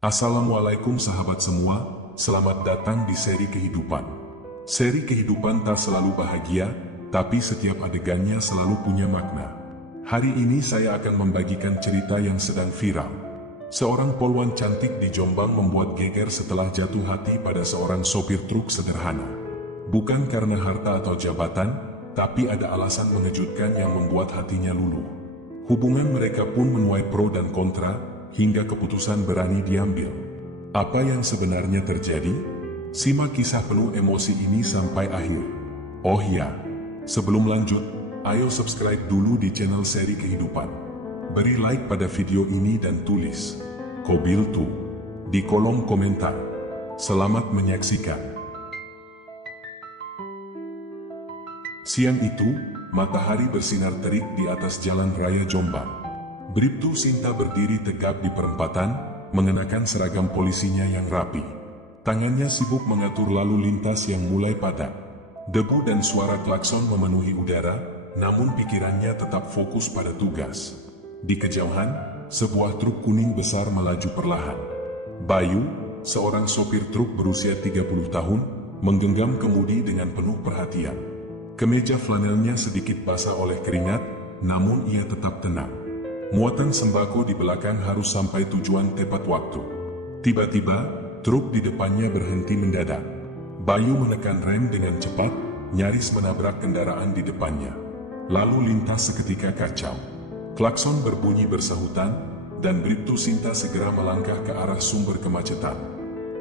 Assalamualaikum sahabat semua, selamat datang di seri kehidupan. Seri kehidupan tak selalu bahagia, tapi setiap adegannya selalu punya makna. Hari ini saya akan membagikan cerita yang sedang viral. Seorang polwan cantik di Jombang membuat geger setelah jatuh hati pada seorang sopir truk sederhana. Bukan karena harta atau jabatan, tapi ada alasan mengejutkan yang membuat hatinya luluh. Hubungan mereka pun menuai pro dan kontra, hingga keputusan berani diambil. Apa yang sebenarnya terjadi? Simak kisah penuh emosi ini sampai akhir. Oh ya, sebelum lanjut, ayo subscribe dulu di channel Seri Kehidupan. Beri like pada video ini dan tulis "Kobil tu" di kolom komentar. Selamat menyaksikan. Siang itu, matahari bersinar terik di atas jalan raya Jombang. Bribtu Sinta berdiri tegap di perempatan, mengenakan seragam polisinya yang rapi. Tangannya sibuk mengatur lalu lintas yang mulai padat. Debu dan suara klakson memenuhi udara, namun pikirannya tetap fokus pada tugas. Di kejauhan, sebuah truk kuning besar melaju perlahan. Bayu, seorang sopir truk berusia 30 tahun, menggenggam kemudi dengan penuh perhatian. Kemeja flanelnya sedikit basah oleh keringat, namun ia tetap tenang. Muatan sembako di belakang harus sampai tujuan tepat waktu. Tiba-tiba, truk di depannya berhenti mendadak. Bayu menekan rem dengan cepat, nyaris menabrak kendaraan di depannya. Lalu lintas seketika kacau. Klakson berbunyi bersahutan, dan Bribtu Sinta segera melangkah ke arah sumber kemacetan.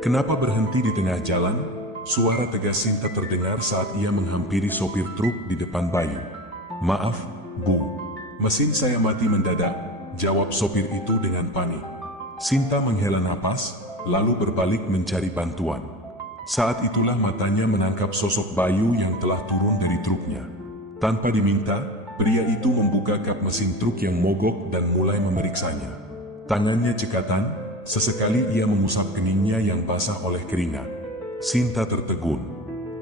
Kenapa berhenti di tengah jalan? Suara tegas Sinta terdengar saat ia menghampiri sopir truk di depan Bayu. "Maaf, Bu. Mesin saya mati mendadak," jawab sopir itu dengan panik. Sinta menghela napas, lalu berbalik mencari bantuan. Saat itulah matanya menangkap sosok Bayu yang telah turun dari truknya. Tanpa diminta, pria itu membuka kap mesin truk yang mogok dan mulai memeriksanya. Tangannya cekatan, sesekali ia mengusap keningnya yang basah oleh keringat. Sinta tertegun.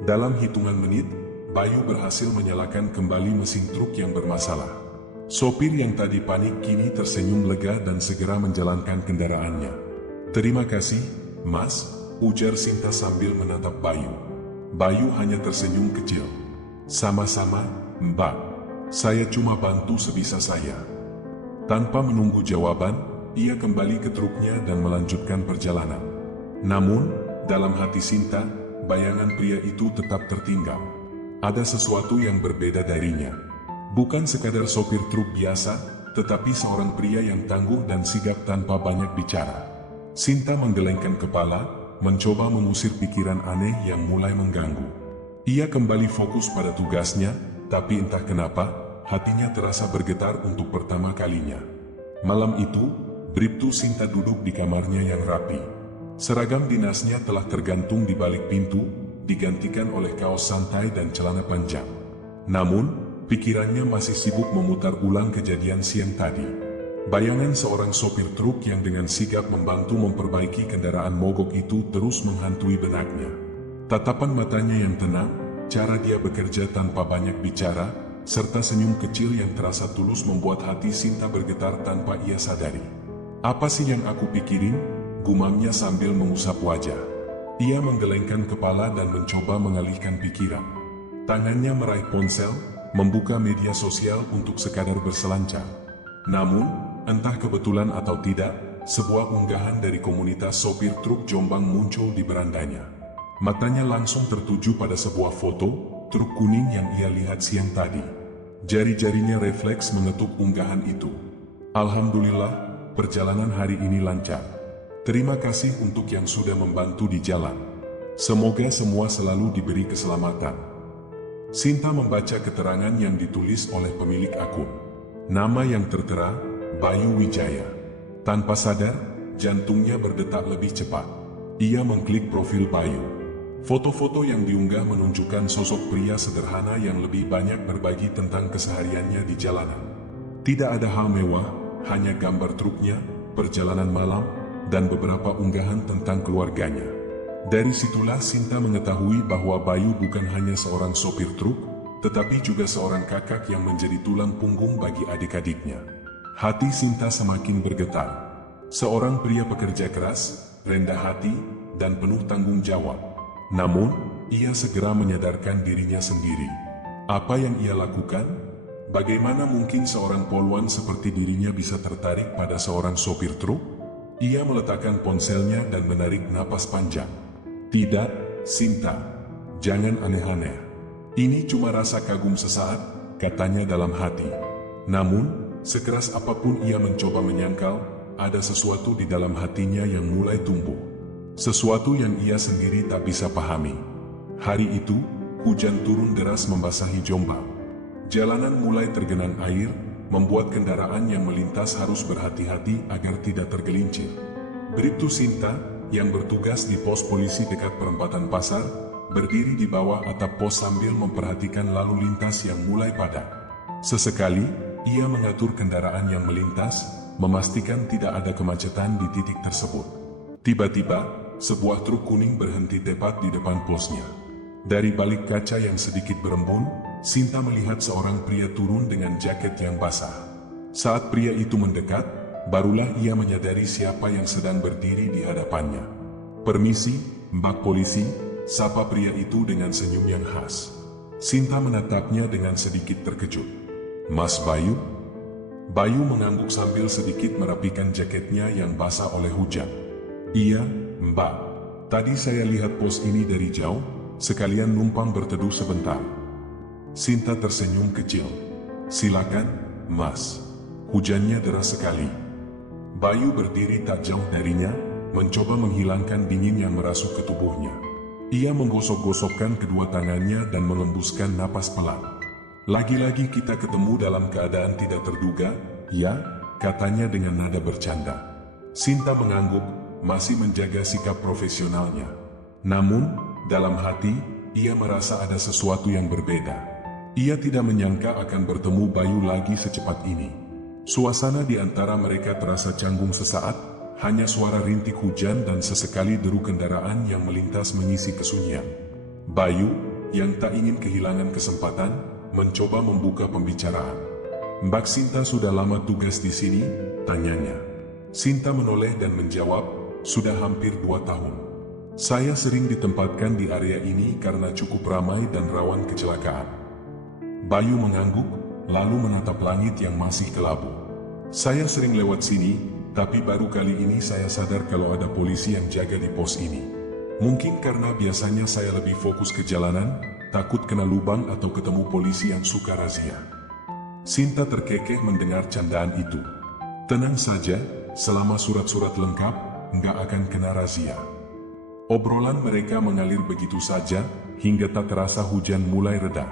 Dalam hitungan menit, Bayu berhasil menyalakan kembali mesin truk yang bermasalah. Sopir yang tadi panik kini tersenyum lega dan segera menjalankan kendaraannya. "Terima kasih, Mas," ujar Sinta sambil menatap Bayu. Bayu hanya tersenyum kecil. "Sama-sama, Mbak. Saya cuma bantu sebisa saya." Tanpa menunggu jawaban, ia kembali ke truknya dan melanjutkan perjalanan. Namun, dalam hati Sinta, bayangan pria itu tetap tertinggal. Ada sesuatu yang berbeda darinya. Bukan sekadar sopir truk biasa, tetapi seorang pria yang tangguh dan sigap tanpa banyak bicara. Sinta menggelengkan kepala, mencoba mengusir pikiran aneh yang mulai mengganggu. Ia kembali fokus pada tugasnya, tapi entah kenapa, hatinya terasa bergetar untuk pertama kalinya. Malam itu, Bribtu Sinta duduk di kamarnya yang rapi. Seragam dinasnya telah tergantung di balik pintu, digantikan oleh kaos santai dan celana panjang. Namun, pikirannya masih sibuk memutar ulang kejadian siang tadi. Bayangan seorang sopir truk yang dengan sigap membantu memperbaiki kendaraan mogok itu terus menghantui benaknya. Tatapan matanya yang tenang, cara dia bekerja tanpa banyak bicara, serta senyum kecil yang terasa tulus membuat hati Sinta bergetar tanpa ia sadari. "Apa sih yang aku pikirin?" gumamnya sambil mengusap wajah. Ia menggelengkan kepala dan mencoba mengalihkan pikiran. Tangannya meraih ponsel, membuka media sosial untuk sekadar berselancar. Namun, entah kebetulan atau tidak, sebuah unggahan dari komunitas sopir truk Jombang muncul di berandanya. Matanya langsung tertuju pada sebuah foto truk kuning yang ia lihat siang tadi. Jari-jarinya refleks mengetuk unggahan itu. "Alhamdulillah, perjalanan hari ini lancar. Terima kasih untuk yang sudah membantu di jalan. Semoga semua selalu diberi keselamatan." Sinta membaca keterangan yang ditulis oleh pemilik akun. Nama yang tertera, Bayu Wijaya. Tanpa sadar, jantungnya berdetak lebih cepat. Ia mengklik profil Bayu. Foto-foto yang diunggah menunjukkan sosok pria sederhana yang lebih banyak berbagi tentang kesehariannya di jalanan. Tidak ada hal mewah, hanya gambar truknya, perjalanan malam, dan beberapa unggahan tentang keluarganya. Dari situlah Sinta mengetahui bahwa Bayu bukan hanya seorang sopir truk, tetapi juga seorang kakak yang menjadi tulang punggung bagi adik-adiknya. Hati Sinta semakin bergetar. Seorang pria pekerja keras, rendah hati, dan penuh tanggung jawab. Namun, ia segera menyadarkan dirinya sendiri. Apa yang ia lakukan? Bagaimana mungkin seorang poluan seperti dirinya bisa tertarik pada seorang sopir truk? Ia meletakkan ponselnya dan menarik napas panjang. Tidak, Sinta. Jangan aneh-aneh. Ini cuma rasa kagum sesaat, katanya dalam hati. Namun, sekeras apapun ia mencoba menyangkal, ada sesuatu di dalam hatinya yang mulai tumbuh. Sesuatu yang ia sendiri tak bisa pahami. Hari itu, hujan turun deras membasahi Jombang. Jalanan mulai tergenang air, membuat kendaraan yang melintas harus berhati-hati agar tidak tergelincir. Bribtu Sinta, yang bertugas di pos polisi dekat perempatan pasar, berdiri di bawah atap pos sambil memperhatikan lalu lintas yang mulai padat. Sesekali, ia mengatur kendaraan yang melintas, memastikan tidak ada kemacetan di titik tersebut. Tiba-tiba, sebuah truk kuning berhenti tepat di depan posnya. Dari balik kaca yang sedikit berembun, Sinta melihat seorang pria turun dengan jaket yang basah. Saat pria itu mendekat, barulah ia menyadari siapa yang sedang berdiri di hadapannya. "Permisi, Mbak Polisi," sapa pria itu dengan senyum yang khas. Sinta menatapnya dengan sedikit terkejut. "Mas Bayu?" Bayu mengangguk sambil sedikit merapikan jaketnya yang basah oleh hujan. "Iya, Mbak. Tadi saya lihat pos ini dari jauh, sekalian numpang berteduh sebentar." Sinta tersenyum kecil. "Silakan, Mas." Hujannya deras sekali. Bayu berdiri tak jauh darinya, mencoba menghilangkan dingin yang merasuk ke tubuhnya. Ia menggosok-gosokkan kedua tangannya dan mengembuskan napas pelan. "Lagi-lagi kita ketemu dalam keadaan tidak terduga, ya?" katanya dengan nada bercanda. Sinta mengangguk, masih menjaga sikap profesionalnya. Namun, dalam hati, ia merasa ada sesuatu yang berbeda. Ia tidak menyangka akan bertemu Bayu lagi secepat ini. Suasana di antara mereka terasa canggung sesaat, hanya suara rintik hujan dan sesekali deru kendaraan yang melintas mengisi kesunyian. Bayu, yang tak ingin kehilangan kesempatan, mencoba membuka pembicaraan. "Mbak Sinta sudah lama tugas di sini?" tanyanya. Sinta menoleh dan menjawab, "Sudah hampir 2 tahun. Saya sering ditempatkan di area ini karena cukup ramai dan rawan kecelakaan." Bayu mengangguk, lalu menatap langit yang masih kelabu. "Saya sering lewat sini, tapi baru kali ini saya sadar kalau ada polisi yang jaga di pos ini. Mungkin karena biasanya saya lebih fokus ke jalanan, takut kena lubang atau ketemu polisi yang suka razia." Sinta terkekeh mendengar candaan itu. "Tenang saja, selama surat-surat lengkap, nggak akan kena razia." Obrolan mereka mengalir begitu saja, hingga tak terasa hujan mulai reda.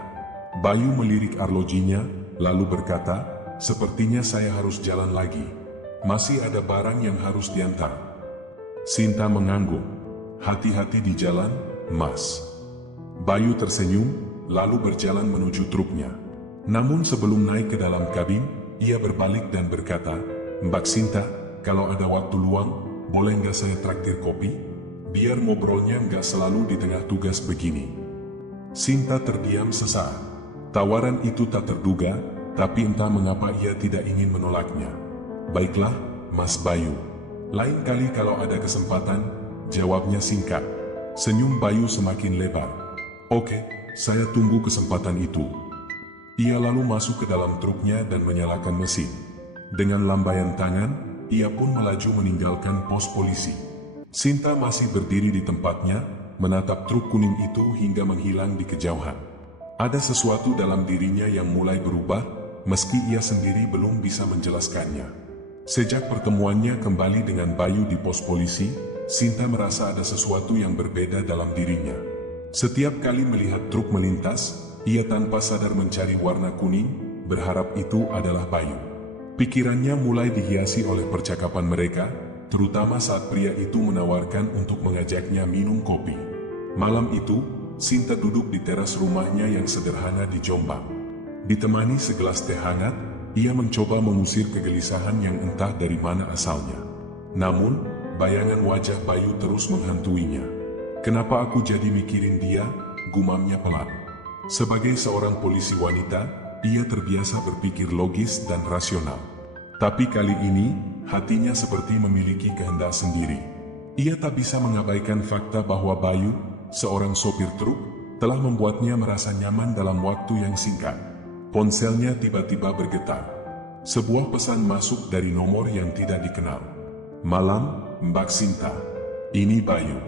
Bayu melirik arlojinya, lalu berkata, "Sepertinya saya harus jalan lagi. Masih ada barang yang harus diantar." Sinta mengangguk. "Hati-hati di jalan, Mas." Bayu tersenyum, lalu berjalan menuju truknya. Namun sebelum naik ke dalam kabin, ia berbalik dan berkata, "Mbak Sinta, kalau ada waktu luang, boleh nggak saya traktir kopi? Biar ngobrolnya nggak selalu di tengah tugas begini." Sinta terdiam sesaat. Tawaran itu tak terduga, tapi entah mengapa ia tidak ingin menolaknya. "Baiklah, Mas Bayu. Lain kali kalau ada kesempatan," jawabnya singkat. Senyum Bayu semakin lebar. "Oke, saya tunggu kesempatan itu." Ia lalu masuk ke dalam truknya dan menyalakan mesin. Dengan lambaian tangan, ia pun melaju meninggalkan pos polisi. Sinta masih berdiri di tempatnya, menatap truk kuning itu hingga menghilang di kejauhan. Ada sesuatu dalam dirinya yang mulai berubah, meski ia sendiri belum bisa menjelaskannya. Sejak pertemuannya kembali dengan Bayu di pos polisi, Sinta merasa ada sesuatu yang berbeda dalam dirinya. Setiap kali melihat truk melintas, ia tanpa sadar mencari warna kuning, berharap itu adalah Bayu. Pikirannya mulai dihiasi oleh percakapan mereka, terutama saat pria itu menawarkan untuk mengajaknya minum kopi. Malam itu, Sinta duduk di teras rumahnya yang sederhana di Jombang. Ditemani segelas teh hangat, ia mencoba mengusir kegelisahan yang entah dari mana asalnya. Namun, bayangan wajah Bayu terus menghantuinya. "Kenapa aku jadi mikirin dia?" gumamnya pelan. Sebagai seorang polisi wanita, ia terbiasa berpikir logis dan rasional. Tapi kali ini, hatinya seperti memiliki kehendak sendiri. Ia tak bisa mengabaikan fakta bahwa Bayu, seorang sopir truk, telah membuatnya merasa nyaman dalam waktu yang singkat. Ponselnya tiba-tiba bergetar. Sebuah pesan masuk dari nomor yang tidak dikenal. "Malam, Mbak Sinta. Ini Bayu.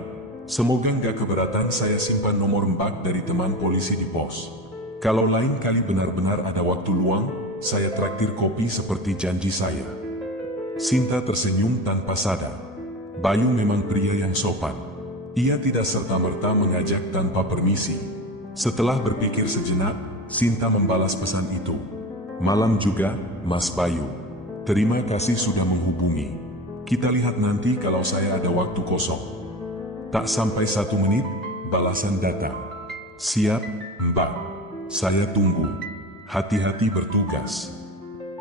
Semoga nggak keberatan saya simpan nomor Mbak dari teman polisi di pos. Kalau lain kali benar-benar ada waktu luang, saya traktir kopi seperti janji saya." Sinta tersenyum tanpa sadar. Bayu memang pria yang sopan. Ia tidak serta-merta mengajak tanpa permisi. Setelah berpikir sejenak, Sinta membalas pesan itu. "Malam juga, Mas Bayu. Terima kasih sudah menghubungi. Kita lihat nanti kalau saya ada waktu kosong." Tak sampai 1 menit, balasan datang. "Siap, Mbak. Saya tunggu. Hati-hati bertugas."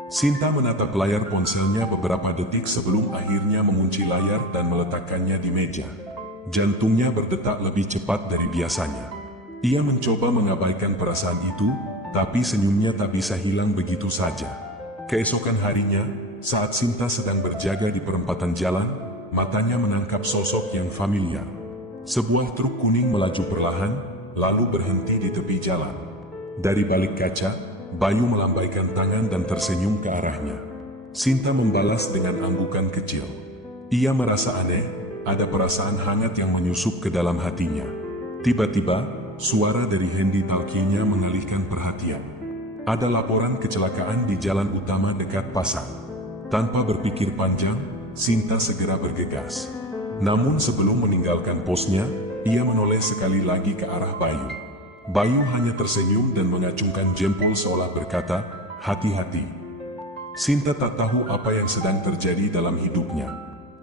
Sinta menatap layar ponselnya beberapa detik sebelum akhirnya mengunci layar dan meletakkannya di meja. Jantungnya berdetak lebih cepat dari biasanya. Ia mencoba mengabaikan perasaan itu, tapi senyumnya tak bisa hilang begitu saja. Keesokan harinya, saat Sinta sedang berjaga di perempatan jalan, matanya menangkap sosok yang familiar. Sebuah truk kuning melaju perlahan, lalu berhenti di tepi jalan. Dari balik kaca, Bayu melambaikan tangan dan tersenyum ke arahnya. Sinta membalas dengan anggukan kecil. Ia merasa aneh, ada perasaan hangat yang menyusup ke dalam hatinya. Tiba-tiba, suara dari Hendy talkinya mengalihkan perhatian. Ada laporan kecelakaan di jalan utama dekat pasar. Tanpa berpikir panjang, Sinta segera bergegas. Namun sebelum meninggalkan posnya, ia menoleh sekali lagi ke arah Bayu. Bayu hanya tersenyum dan mengacungkan jempol seolah berkata, "Hati-hati." Sinta tak tahu apa yang sedang terjadi dalam hidupnya.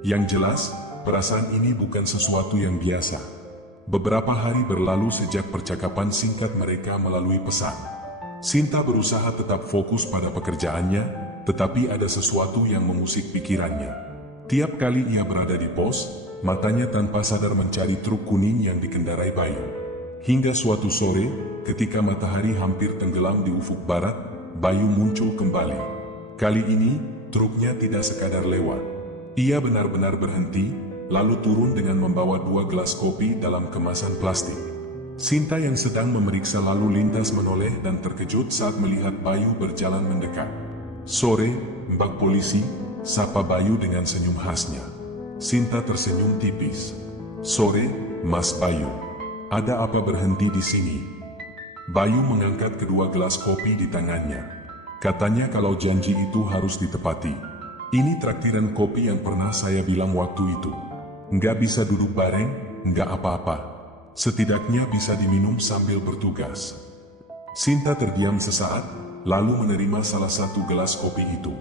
Yang jelas, perasaan ini bukan sesuatu yang biasa. Beberapa hari berlalu sejak percakapan singkat mereka melalui pesan. Sinta berusaha tetap fokus pada pekerjaannya, tetapi ada sesuatu yang mengusik pikirannya. Tiap kali ia berada di pos, matanya tanpa sadar mencari truk kuning yang dikendarai Bayu. Hingga suatu sore, ketika matahari hampir tenggelam di ufuk barat, Bayu muncul kembali. Kali ini, truknya tidak sekadar lewat. Ia benar-benar berhenti, lalu turun dengan membawa 2 gelas kopi dalam kemasan plastik. Sinta yang sedang memeriksa lalu lintas menoleh dan terkejut saat melihat Bayu berjalan mendekat. "Sore, Mbak Polisi," sapa Bayu dengan senyum khasnya. Sinta tersenyum tipis. "Sore, Mas Bayu. Ada apa berhenti di sini?" Bayu mengangkat kedua gelas kopi di tangannya. Katanya kalau janji itu harus ditepati. "Ini traktiran kopi yang pernah saya bilang waktu itu. Nggak bisa duduk bareng, nggak apa-apa. Setidaknya bisa diminum sambil bertugas." Sinta terdiam sesaat, lalu menerima salah satu gelas kopi itu.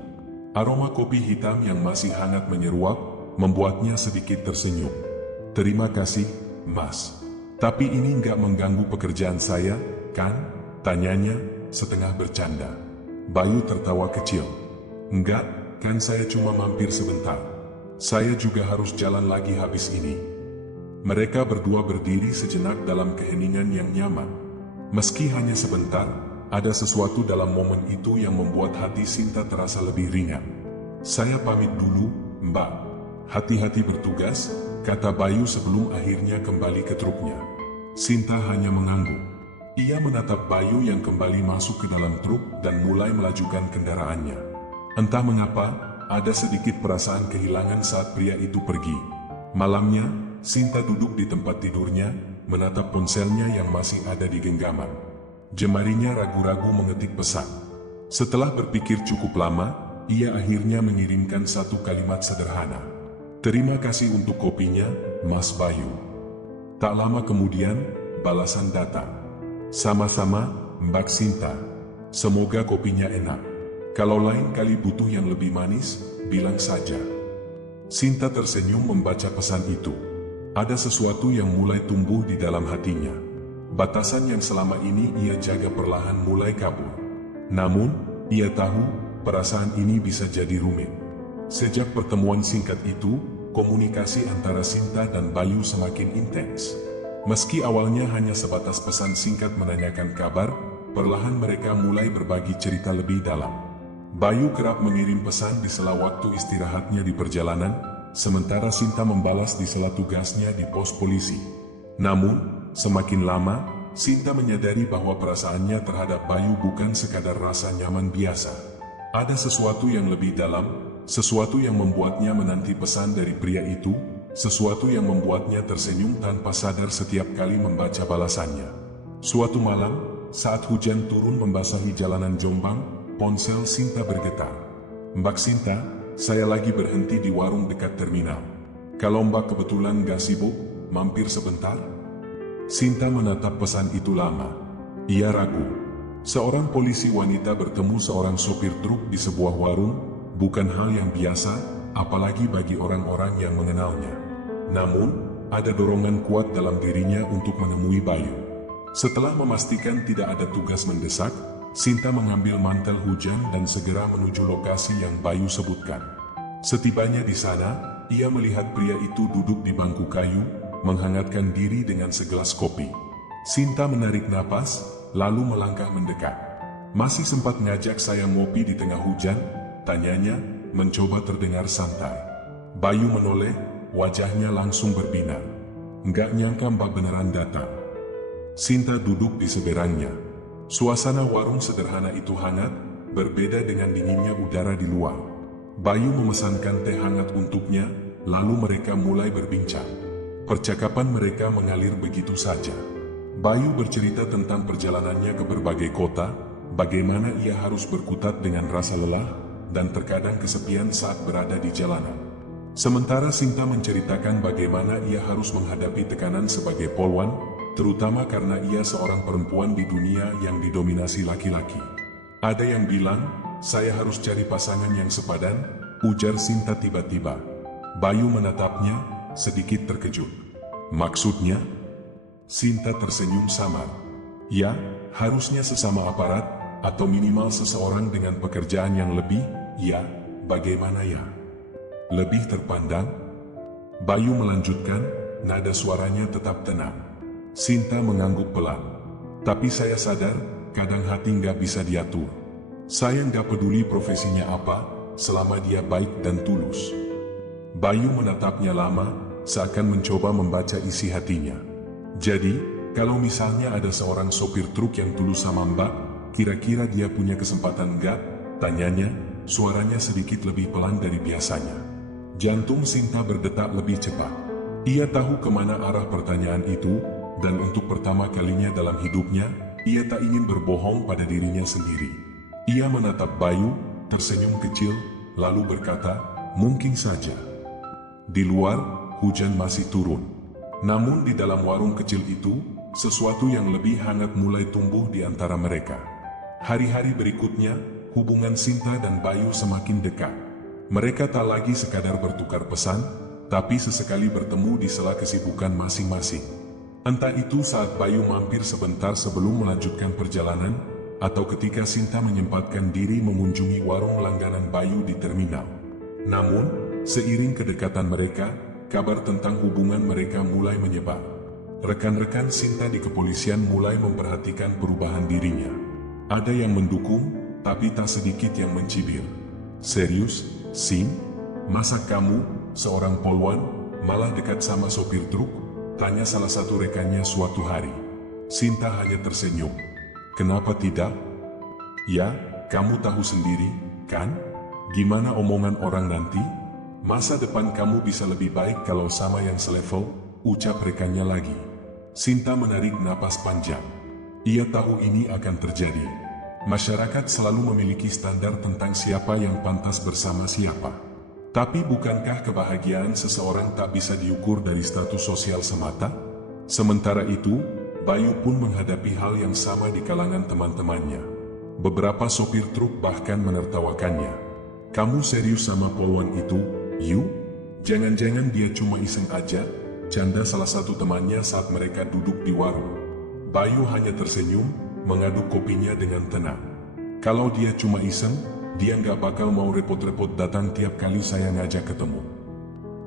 Aroma kopi hitam yang masih hangat menyeruak, membuatnya sedikit tersenyum. "Terima kasih, Mas. Tapi ini nggak mengganggu pekerjaan saya, kan?" tanyanya, setengah bercanda. Bayu tertawa kecil. "Enggak, kan saya cuma mampir sebentar. Saya juga harus jalan lagi habis ini." Mereka berdua berdiri sejenak dalam keheningan yang nyaman. Meski hanya sebentar, ada sesuatu dalam momen itu yang membuat hati Sinta terasa lebih ringan. "Saya pamit dulu, Mbak. Hati-hati bertugas," kata Bayu sebelum akhirnya kembali ke truknya. Sinta hanya mengangguk. Ia menatap Bayu yang kembali masuk ke dalam truk dan mulai melajukan kendaraannya. Entah mengapa, ada sedikit perasaan kehilangan saat pria itu pergi. Malamnya, Sinta duduk di tempat tidurnya, menatap ponselnya yang masih ada di genggaman. Jemarinya ragu-ragu mengetik pesan. Setelah berpikir cukup lama, ia akhirnya mengirimkan satu kalimat sederhana. "Terima kasih untuk kopinya, Mas Bayu." Tak lama kemudian, balasan datang. "Sama-sama, Mbak Sinta. Semoga kopinya enak. Kalau lain kali butuh yang lebih manis, bilang saja." Sinta tersenyum membaca pesan itu. Ada sesuatu yang mulai tumbuh di dalam hatinya. Batasan yang selama ini ia jaga perlahan mulai kabur. Namun, ia tahu, perasaan ini bisa jadi rumit. Sejak pertemuan singkat itu, komunikasi antara Sinta dan Bayu semakin intens. Meski awalnya hanya sebatas pesan singkat menanyakan kabar, perlahan mereka mulai berbagi cerita lebih dalam. Bayu kerap mengirim pesan di sela waktu istirahatnya di perjalanan, sementara Sinta membalas di sela tugasnya di pos polisi. Namun, semakin lama, Sinta menyadari bahwa perasaannya terhadap Bayu bukan sekadar rasa nyaman biasa. Ada sesuatu yang lebih dalam, sesuatu yang membuatnya menanti pesan dari pria itu, sesuatu yang membuatnya tersenyum tanpa sadar setiap kali membaca balasannya. Suatu malam, saat hujan turun membasahi jalanan Jombang, ponsel Sinta bergetar. "Mbak Sinta, saya lagi berhenti di warung dekat terminal. Kalau Mbak kebetulan gak sibuk, mampir sebentar?" Sinta menatap pesan itu lama. Ia ragu. Seorang polisi wanita bertemu seorang sopir truk di sebuah warung, bukan hal yang biasa, apalagi bagi orang-orang yang mengenalnya. Namun, ada dorongan kuat dalam dirinya untuk menemui Bayu. Setelah memastikan tidak ada tugas mendesak, Sinta mengambil mantel hujan dan segera menuju lokasi yang Bayu sebutkan. Setibanya di sana, ia melihat pria itu duduk di bangku kayu, menghangatkan diri dengan segelas kopi. Sinta menarik napas, lalu melangkah mendekat. "Masih sempat ngajak saya ngopi di tengah hujan?" tanyanya, mencoba terdengar santai. Bayu menoleh, wajahnya langsung berbinar. "Nggak nyangka Mbak beneran datang." Sinta duduk di seberangnya. Suasana warung sederhana itu hangat, berbeda dengan dinginnya udara di luar. Bayu memesankan teh hangat untuknya, lalu mereka mulai berbincang. Percakapan mereka mengalir begitu saja. Bayu bercerita tentang perjalanannya ke berbagai kota, bagaimana ia harus berkutat dengan rasa lelah, dan terkadang kesepian saat berada di jalanan. Sementara Sinta menceritakan bagaimana ia harus menghadapi tekanan sebagai polwan, terutama karena ia seorang perempuan di dunia yang didominasi laki-laki. "Ada yang bilang, saya harus cari pasangan yang sepadan," ujar Sinta tiba-tiba. Bayu menatapnya, sedikit terkejut. "Maksudnya?" Sinta tersenyum samar. "Ya, harusnya sesama aparat, atau minimal seseorang dengan pekerjaan yang lebih, ya, bagaimana ya? Lebih terpandang?" Bayu melanjutkan, nada suaranya tetap tenang. Sinta mengangguk pelan. "Tapi saya sadar, kadang hati nggak bisa diatur. Saya nggak peduli profesinya apa, selama dia baik dan tulus." Bayu menatapnya lama, seakan mencoba membaca isi hatinya. "Jadi, kalau misalnya ada seorang sopir truk yang tulus sama Mbak, kira-kira dia punya kesempatan nggak?" tanyanya, suaranya sedikit lebih pelan dari biasanya. Jantung Sinta berdetak lebih cepat. Ia tahu kemana arah pertanyaan itu, dan untuk pertama kalinya dalam hidupnya, ia tak ingin berbohong pada dirinya sendiri. Ia menatap Bayu, tersenyum kecil, lalu berkata, "Mungkin saja." Di luar, hujan masih turun. Namun di dalam warung kecil itu, sesuatu yang lebih hangat mulai tumbuh di antara mereka. Hari-hari berikutnya, hubungan Sinta dan Bayu semakin dekat. Mereka tak lagi sekadar bertukar pesan, tapi sesekali bertemu di sela kesibukan masing-masing. Entah itu saat Bayu mampir sebentar sebelum melanjutkan perjalanan, atau ketika Sinta menyempatkan diri mengunjungi warung langganan Bayu di terminal. Namun, seiring kedekatan mereka, kabar tentang hubungan mereka mulai menyebar. Rekan-rekan Sinta di kepolisian mulai memperhatikan perubahan dirinya. Ada yang mendukung, tapi tak sedikit yang mencibir. "Serius, Sin? Masa kamu, seorang polwan, malah dekat sama sopir truk?" tanya salah satu rekannya suatu hari. Sinta hanya tersenyum. "Kenapa tidak? Ya, kamu tahu sendiri, kan? Gimana omongan orang nanti? Masa depan kamu bisa lebih baik kalau sama yang selevel," ucap rekannya lagi. Sinta menarik napas panjang. Ia tahu ini akan terjadi. Masyarakat selalu memiliki standar tentang siapa yang pantas bersama siapa. Tapi bukankah kebahagiaan seseorang tak bisa diukur dari status sosial semata? Sementara itu, Bayu pun menghadapi hal yang sama di kalangan teman-temannya. Beberapa sopir truk bahkan menertawakannya. "Kamu serius sama polwan itu, Yu? Jangan-jangan dia cuma iseng aja?" canda salah satu temannya saat mereka duduk di warung. Bayu hanya tersenyum, mengaduk kopinya dengan tenang. "Kalau dia cuma iseng, dia nggak bakal mau repot-repot datang tiap kali saya ngajak ketemu."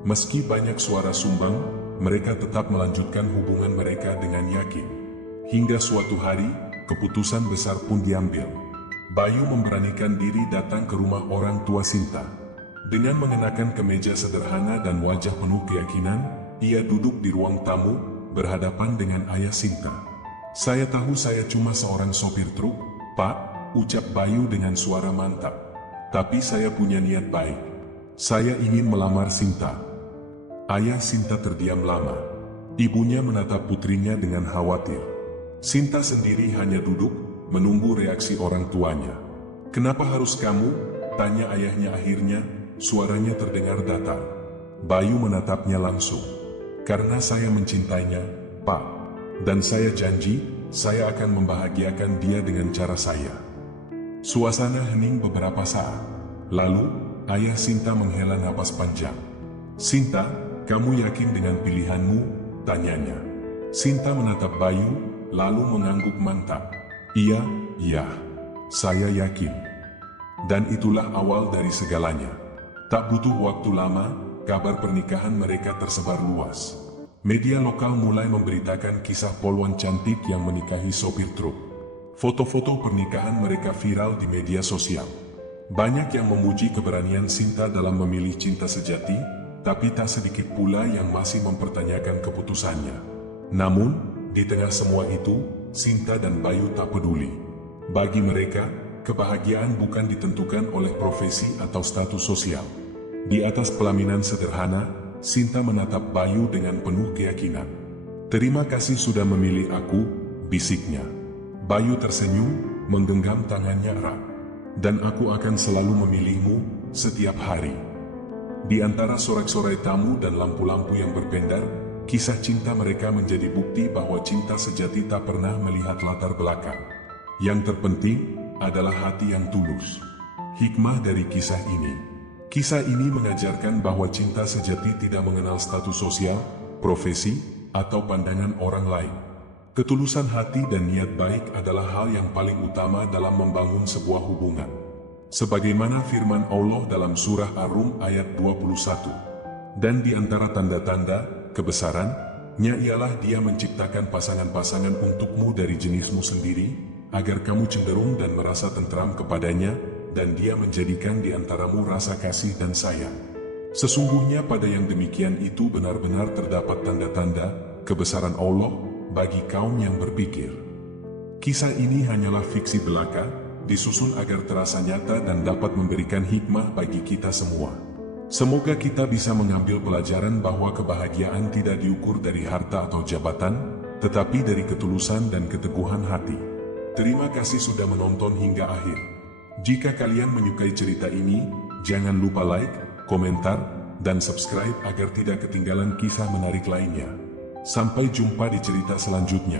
Meski banyak suara sumbang, mereka tetap melanjutkan hubungan mereka dengan yakin. Hingga suatu hari, keputusan besar pun diambil. Bayu memberanikan diri datang ke rumah orang tua Sinta. Dengan mengenakan kemeja sederhana dan wajah penuh keyakinan, ia duduk di ruang tamu, berhadapan dengan ayah Sinta. "Saya tahu saya cuma seorang sopir truk, Pak," ucap Bayu dengan suara mantap. "Tapi saya punya niat baik. Saya ingin melamar Sinta." Ayah Sinta terdiam lama. Ibunya menatap putrinya dengan khawatir. Sinta sendiri hanya duduk, menunggu reaksi orang tuanya. "Kenapa harus kamu?" tanya ayahnya akhirnya, suaranya terdengar datar. Bayu menatapnya langsung. "Karena saya mencintainya, Pak. Dan saya janji, saya akan membahagiakan dia dengan cara saya." Suasana hening beberapa saat. Lalu, ayah Sinta menghela napas panjang. "Sinta, kamu yakin dengan pilihanmu?" tanyanya. Sinta menatap Bayu, lalu mengangguk mantap. Iya, saya yakin." Dan itulah awal dari segalanya. Tak butuh waktu lama, kabar pernikahan mereka tersebar luas. Media lokal mulai memberitakan kisah polwan cantik yang menikahi sopir truk. Foto-foto pernikahan mereka viral di media sosial. Banyak yang memuji keberanian Sinta dalam memilih cinta sejati, tapi tak sedikit pula yang masih mempertanyakan keputusannya. Namun, di tengah semua itu, Sinta dan Bayu tak peduli. Bagi mereka, kebahagiaan bukan ditentukan oleh profesi atau status sosial. Di atas pelaminan sederhana, Sinta menatap Bayu dengan penuh keyakinan. "Terima kasih sudah memilih aku," bisiknya. Bayu tersenyum, menggenggam tangannya erat. "Dan aku akan selalu memilihmu, setiap hari." Di antara sorak-sorai tamu dan lampu-lampu yang berpendar, kisah cinta mereka menjadi bukti bahwa cinta sejati tak pernah melihat latar belakang. Yang terpenting adalah hati yang tulus. Hikmah dari kisah ini. Kisah ini mengajarkan bahwa cinta sejati tidak mengenal status sosial, profesi, atau pandangan orang lain. Ketulusan hati dan niat baik adalah hal yang paling utama dalam membangun sebuah hubungan. Sebagaimana firman Allah dalam surah Ar-Rum ayat 21. "Dan di antara tanda-tanda kebesarannya ialah Dia menciptakan pasangan-pasangan untukmu dari jenismu sendiri, agar kamu cenderung dan merasa tentram kepadanya, dan Dia menjadikan di antaramu rasa kasih dan sayang. Sesungguhnya pada yang demikian itu benar-benar terdapat tanda-tanda kebesaran Allah bagi kaum yang berpikir." Kisah ini hanyalah fiksi belaka, disusun agar terasa nyata dan dapat memberikan hikmah bagi kita semua. Semoga kita bisa mengambil pelajaran bahwa kebahagiaan tidak diukur dari harta atau jabatan, tetapi dari ketulusan dan keteguhan hati. Terima kasih sudah menonton hingga akhir. Jika kalian menyukai cerita ini, jangan lupa like, komentar, dan subscribe agar tidak ketinggalan kisah menarik lainnya. Sampai jumpa di cerita selanjutnya.